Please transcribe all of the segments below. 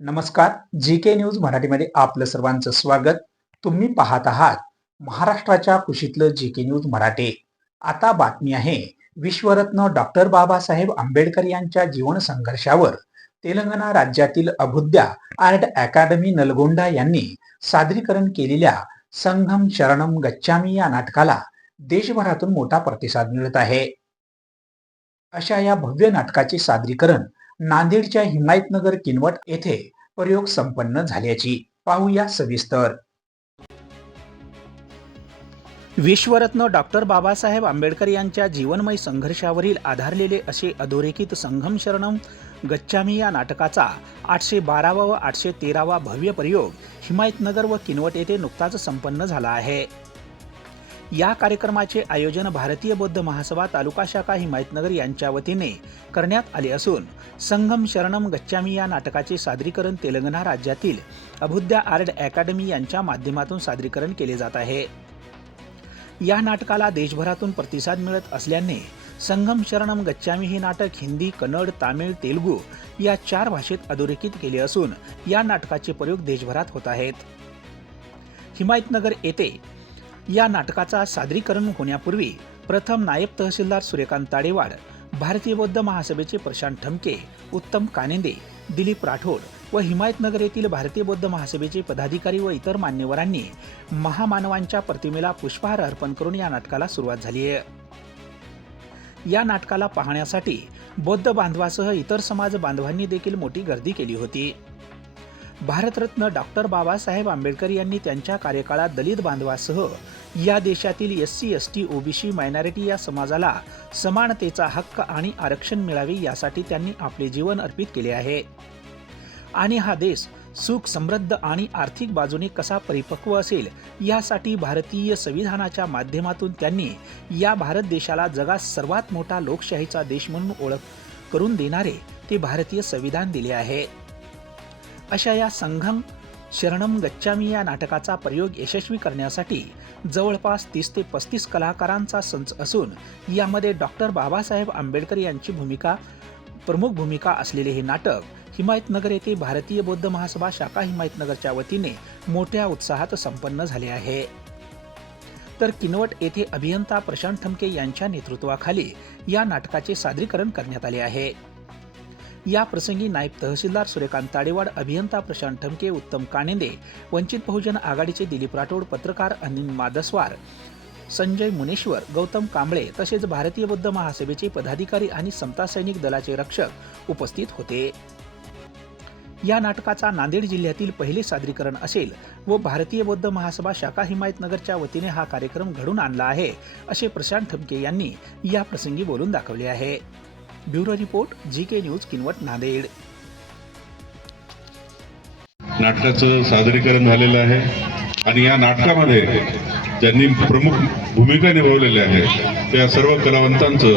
नमस्कार जी K news मराठीमध्ये आपलं सर्वांचं स्वागत. तुम्ही पाहत आहात महाराष्ट्राच्या कुशीतलं जी के न्यूज मराठी. आता बातमी आहे विश्वरत्न डॉक्टर बाबासाहेब आंबेडकर यांच्या जीवन संघर्षावर. तेलंगणा राज्यातील अभुद्या आर्ट अकादमी नलगोंडा यांनी सादरीकरण केलेल्या संघम शरणम गच्चामी या नाटकाला देशभरातून मोठा प्रतिसाद मिळत आहे. अशा या भव्य नाटकाचे सादरीकरण नांदेडच्या हिमायतनगर किनवट येथे प्रयोग संपन्न झाल्याची पाहूया सविस्तर. विश्वरत्न डॉक्टर बाबासाहेब आंबेडकर यांच्या जीवनमय संघर्षावरील आधारलेले असे अधोरेखित संघम शरणम गच्चामी या नाटकाचा आठशे बारावा व आठशे तेरावा भव्य प्रयोग हिमायतनगर व किनवट येथे नुकताच संपन्न झाला आहे. या कार्यक्रमाचे आयोजन भारतीय बौद्ध महासभा तालुका शाखा हिमायतनगर यांच्या वतीने करण्यात आले असून संगम शरणम गच्चामी या नाटकाचे सादरीकरण तेलंगणा राज्यातील अभुद्या आर्ट अकॅडमी यांच्या माध्यमातून सादरीकरण केले जात आहे. या नाटकाला देशभरातून प्रतिसाद मिळत असल्याने संगम शरणम गच्चामी हे नाटक हिंदी कन्नड तामिळ तेलुगू या चार भाषेत अधोरेखित केले असून या नाटकाचे प्रयोग देशभरात होत आहेत. हिमायतनगर येथे या नाटकाचा सादरीकरण होण्यापूर्वी प्रथम नायब तहसीलदार सूर्यकांत ताडेवाड भारतीय बौद्ध महासभेचे प्रशांत ठमके उत्तम कानेंदे दिलीप राठोड व हिमायतनगर येथील भारतीय बौद्ध महासभेचे पदाधिकारी व इतर मान्यवरांनी महामानवांच्या प्रतिमेला पुष्पहार अर्पण करून या नाटकाला सुरुवात झाली आहे. या नाटकाला पाहण्यासाठी बौद्ध बांधवासह इतर समाज बांधवांनी देखील मोठी गर्दी केली होती. भारतरत्न डॉक्टर बाबासाहेब आंबेडकर यांनी त्यांच्या कार्यकाळात दलित बांधवासह या देशातील S C S T OBC minority या समाजाला समानतेचा हक्क आणि आरक्षण मिळावे यासाठी त्यांनी आपले जीवन अर्पित केले आहे. आणि हा देश सुख समृद्ध आणि आर्थिक बाजूने कसा परिपक्व असेल यासाठी भारतीय संविधानाच्या माध्यमातून त्यांनी या भारत देशाला जगात सर्वात मोठा लोकशाहीचा देश म्हणून ओळख करून देणारे ते भारतीय संविधान दिले आहे. अशा या संघम शरणम गच्चामी या नाटकाचा प्रयोग यशस्वी करण्यासाठी जवळपास तीस ते पस्तीस कलाकारांचा संच असून यामध्ये डॉक्टर बाबासाहेब आंबेडकर यांची भूमिका प्रमुख भूमिका असलेले हे नाटक हिमायतनगर येथे भारतीय बौद्ध महासभा शाखा हिमायतनगरच्या वतीने मोठ्या उत्साहात संपन्न झाले आहे. तर किनवट येथे अभियंता प्रशांत ठमके यांच्या नेतृत्वाखाली या नाटकाचे सादरीकरण करण्यात आले आहे. या प्रसंगी नायब तहसीलदार सूर्यकांत ताडेवाड अभियंता प्रशांत ठमके उत्तम कानेंदे वंचित बहुजन आघाडीचे दिलीप राठोड पत्रकार अनिल मादस्वार संजय मुनेश्वर गौतम कांबळे तसेच भारतीय बौद्ध महासभेचे पदाधिकारी आणि समता सैनिक दलाचे रक्षक उपस्थित होते. या नाटकाचा नांदेड जिल्ह्यातील पहिले सादरीकरण असेल व भारतीय बौद्ध महासभा शाखा हिमायतनगरच्या वतीने हा कार्यक्रम घडून आणला आहे असे प्रशांत ठमके यांनी या प्रसंगी बोलून दाखवले आहे. Bureau report G K news Kinwat Nanded. नाटकाचं सादरीकरण झालेलं आहे. आणि या नाटकामध्ये ज्यांनी प्रमुख भूमिका निभावलेल्या आहेत त्या सर्व कलावंतांचं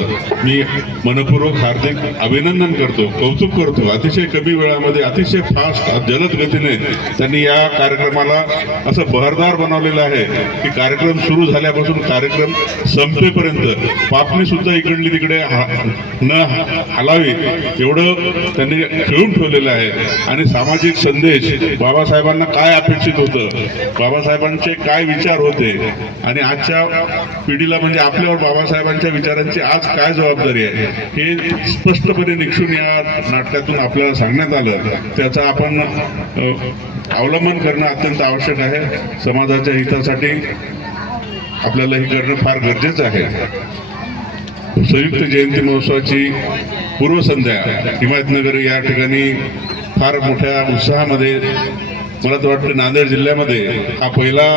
मी मनपूर्वक हार्दिक अभिनंदन करतो कौतुक करतो. अतिशय कमी वेळामध्ये अतिशय फास्ट जलद गतीने त्यांनी या कार्यक्रमाला असं बहरदार बनवलेलं आहे की कार्यक्रम सुरू झाल्यापासून कार्यक्रम संपेपर्यंत पापणी सुद्धा इकडली तिकडे हा- न हलावी एवढं त्यांनी खेळून ठेवलेलं आहे. आणि सामाजिक संदेश बाबासाहेबांना काय अपेक्षित होतं? बाबासाहेबांचे काय विचार होते? आणि आजच्या पिढीला म्हणजे आपल्यावर बाबासाहेबांच्या विचारांची आज काय जबाबदारी आहे हे स्पष्टपणे निक्षून या नाटकातून आपल्याला सांगण्यात आलं. त्याचा आपण अवलंबन करणं अत्यंत आवश्यक आहे. समाजाच्या हितासाठी आपल्याला हे करणं फार गरजेचं आहे. संयुक्त जयंती महोत्सवाची पूर्वसंध्या हिमायतनगर या ठिकाणी फार मोठ्या उत्साहामध्ये मला तर वाटतं नांदेड जिल्ह्यामध्ये हा पहिला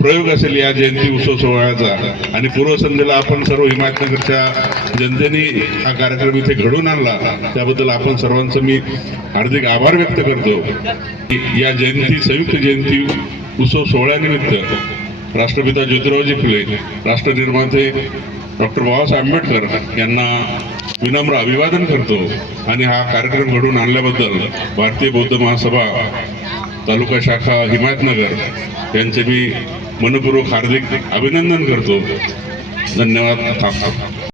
प्रयोग असेल या जयंती उत्सव सोहळ्याचा आणि पूर्वसंध्येला आपण सर्व हिमायतनगरच्या जनतेने हा कार्यक्रम इथे घडवून आणला. त्याबद्दल आपण सर्वांचं मी हार्दिक आभार व्यक्त करतो. या जयंती संयुक्त जयंती उत्सव सोहळ्यानिमित्त राष्ट्रपिता ज्योतिरावजी फुले राष्ट्रनिर्माते डॉक्टर बाबासाहेब आंबेडकर यांना विनम्र अभिवादन करतो. आणि हा कार्यक्रम घडवून आणल्याबद्दल भारतीय बौद्ध महासभा तालुका शाखा हिमायतनगर यांचे मी मनपूर्वक हार्दिक अभिनंदन करतो. धन्यवाद. थांबतो